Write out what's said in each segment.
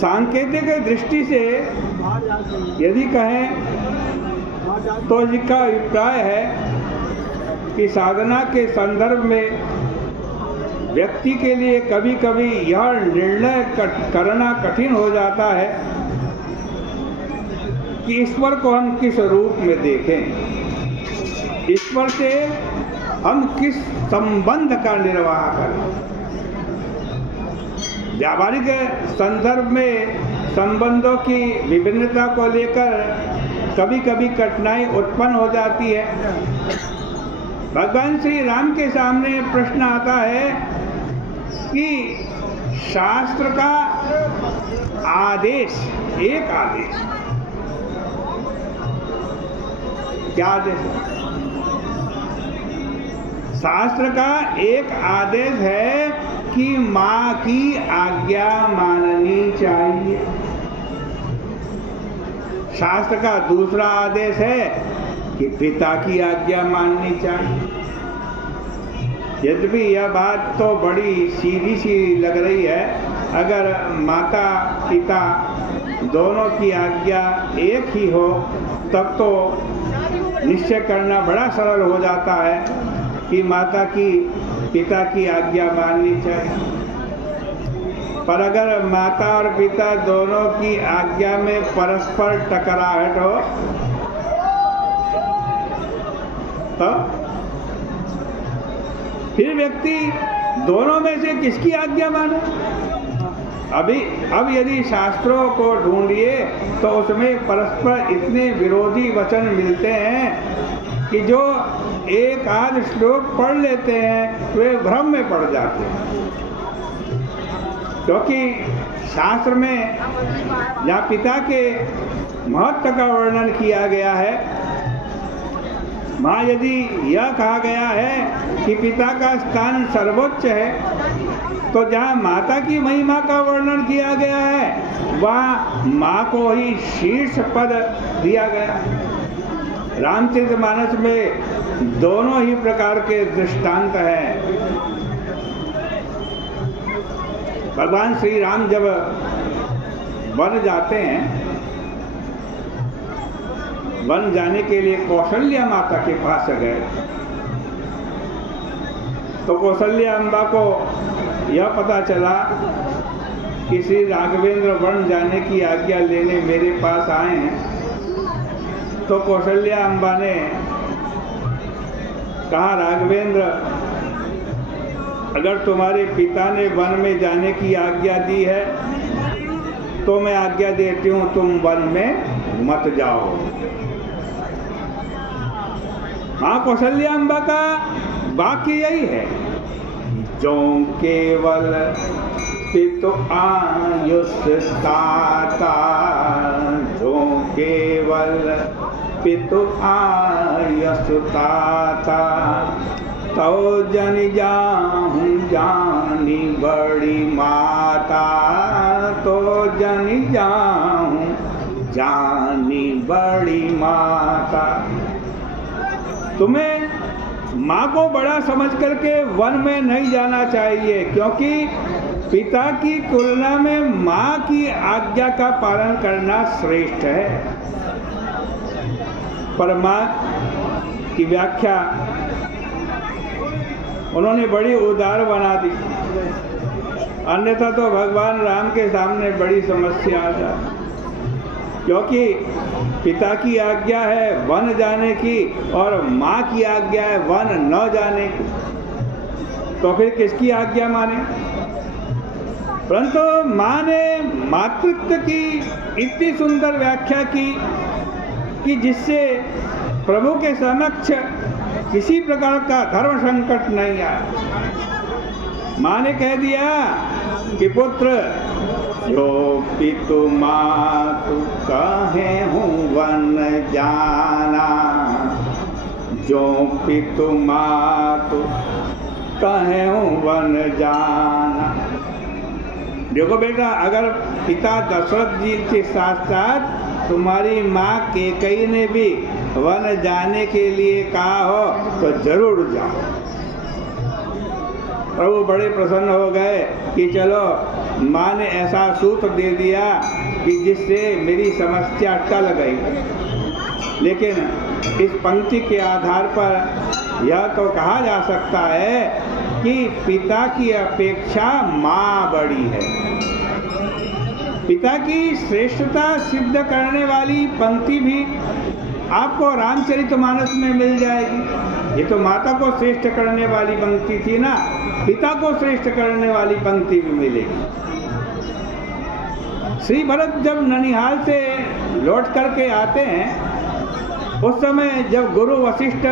सांकेतिक दृष्टि से यदि कहें तो इसका अभिप्राय है कि साधना के संदर्भ में व्यक्ति के लिए कभी कभी यह निर्णय करना कठिन हो जाता है कि ईश्वर को हम किस रूप में देखें, ईश्वर से हम किस संबंध का निर्वाह करें। व्यावहारिक संदर्भ में संबंधों की विभिन्नता को लेकर कभी कभी कठिनाई उत्पन्न हो जाती है। भगवान श्री राम के सामने प्रश्न आता है कि शास्त्र का आदेश, एक आदेश, क्या आदेश है? शास्त्र का एक आदेश है कि माँ की आज्ञा माननी चाहिए। शास्त्र का दूसरा आदेश है कि पिता की आज्ञा माननी चाहिए। यद्यपि यह बात तो बड़ी सीधी सी लग रही है, अगर माता पिता दोनों की आज्ञा एक ही हो तब तो निश्चय करना बड़ा सरल हो जाता है कि माता की पिता की आज्ञा माननी चाहिए। पर अगर माता और पिता दोनों की आज्ञा में परस्पर टकराहट हो तो फिर व्यक्ति दोनों में से किसकी आज्ञा माने? अब यदि शास्त्रों को ढूंढिए तो उसमें परस्पर इतने विरोधी वचन मिलते हैं कि जो एक आध श्लोक पढ़ लेते हैं वे भ्रम में पड़ जाते हैं। क्योंकि शास्त्र में जहाँ पिता के महत्व का वर्णन किया गया है, वहाँ यदि यह कहा गया है कि पिता का स्थान सर्वोच्च है, तो जहाँ माता की महिमा का वर्णन किया गया है वहाँ माँ को ही शीर्ष पद दिया गया है। रामचरितमानस में दोनों ही प्रकार के दृष्टांत हैं। भगवान श्री राम जब वन जाते हैं, वन जाने के लिए कौशल्या माता के पास गए, तो कौशल्या अम्बा को यह पता चला कि श्री राघवेंद्र वन जाने की आज्ञा लेने मेरे पास आए हैं। तो कौशल्या अम्बा ने कहा, राघवेंद्र, अगर तुम्हारे पिता ने वन में जाने की आज्ञा दी है तो मैं आज्ञा देती हूँ तुम वन में मत जाओ। माँ कौशल्या अम्बा का वाक्य यही है, जो केवल पितु आयुष दाता, जो केवल पितु आयुष दाता, तो जन जाहूँ जानी बड़ी माता, तो जन जाहूँ जानी बड़ी माता। तुम्हें माँ को बड़ा समझ करके वन में नहीं जाना चाहिए, क्योंकि पिता की तुलना में माँ की आज्ञा का पालन करना श्रेष्ठ है। पर माँ की व्याख्या उन्होंने बड़ी उदार बना दी, अन्यथा तो भगवान राम के सामने बड़ी समस्या आ जाती। क्योंकि पिता की आज्ञा है वन जाने की और माँ की आज्ञा है वन न जाने की, तो फिर किसकी आज्ञा माने? परंतु माँ ने मातृत्व की इतनी सुंदर व्याख्या की कि जिससे प्रभु के समक्ष किसी प्रकार का धर्म संकट नहीं आया। माँ ने कह दिया कि पुत्र, जो पितु मातु कहे हूँ वन जाना, जो पितु मातु कहे हूँ वन जाना। देखो बेटा, अगर पिता दशरथ जी के साथ साथ तुम्हारी माँ कैकेयी ने भी वन जाने के लिए कहा हो तो जरूर जाओ। प्रभु बड़े प्रसन्न हो गए कि चलो माँ ने ऐसा सूत्र दे दिया कि जिससे मेरी समस्या टल गई। लेकिन इस पंक्ति के आधार पर यह तो कहा जा सकता है कि पिता की अपेक्षा माँ बड़ी है। पिता की श्रेष्ठता सिद्ध करने वाली पंक्ति भी आपको रामचरितमानस में मिल जाएगी। ये तो माता को श्रेष्ठ करने वाली पंक्ति थी ना, पिता को श्रेष्ठ करने वाली पंक्ति भी मिलेगी। श्री भरत जब ननिहाल से लौट करके आते हैं, उस समय जब गुरु वशिष्ठ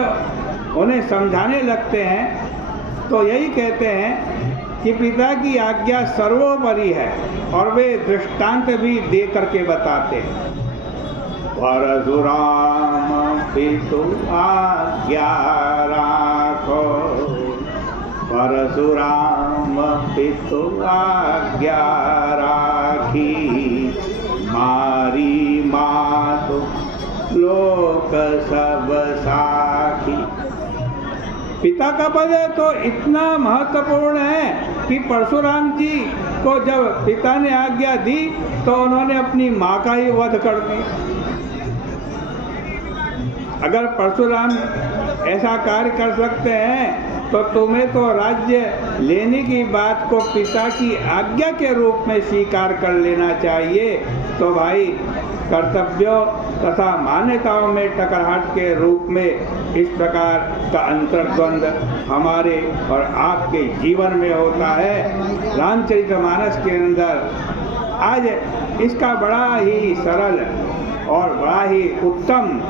उन्हें समझाने लगते हैं तो यही कहते हैं कि पिता की आज्ञा सर्वोपरि है, और वे दृष्टांत भी दे करके बताते हैं। परशुराम पितु आज्ञा राखो, परशुराम पितु आज्ञा राखी, मारी मातु लोक सब साखी। पिता का पद तो इतना महत्वपूर्ण है कि परशुराम जी को जब पिता ने आज्ञा दी तो उन्होंने अपनी माँ का ही वध कर दिया। अगर परशुराम ऐसा कार्य कर सकते हैं तो तुम्हें तो राज्य लेने की बात को पिता की आज्ञा के रूप में स्वीकार कर लेना चाहिए। तो भाई, कर्तव्यों तथा मान्यताओं में टकराहट के रूप में इस प्रकार का अंतर्द्वंद हमारे और आपके जीवन में होता है। रामचरितमानस के अंदर आज इसका बड़ा ही सरल और बड़ा ही उत्तम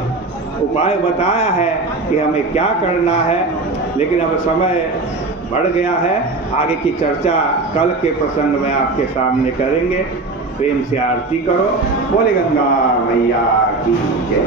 उपाय बताया है कि हमें क्या करना है। लेकिन अब समय बढ़ गया है, आगे की चर्चा कल के प्रसंग में आपके सामने करेंगे। प्रेम से आरती करो। बोले गंगा मैया की जय।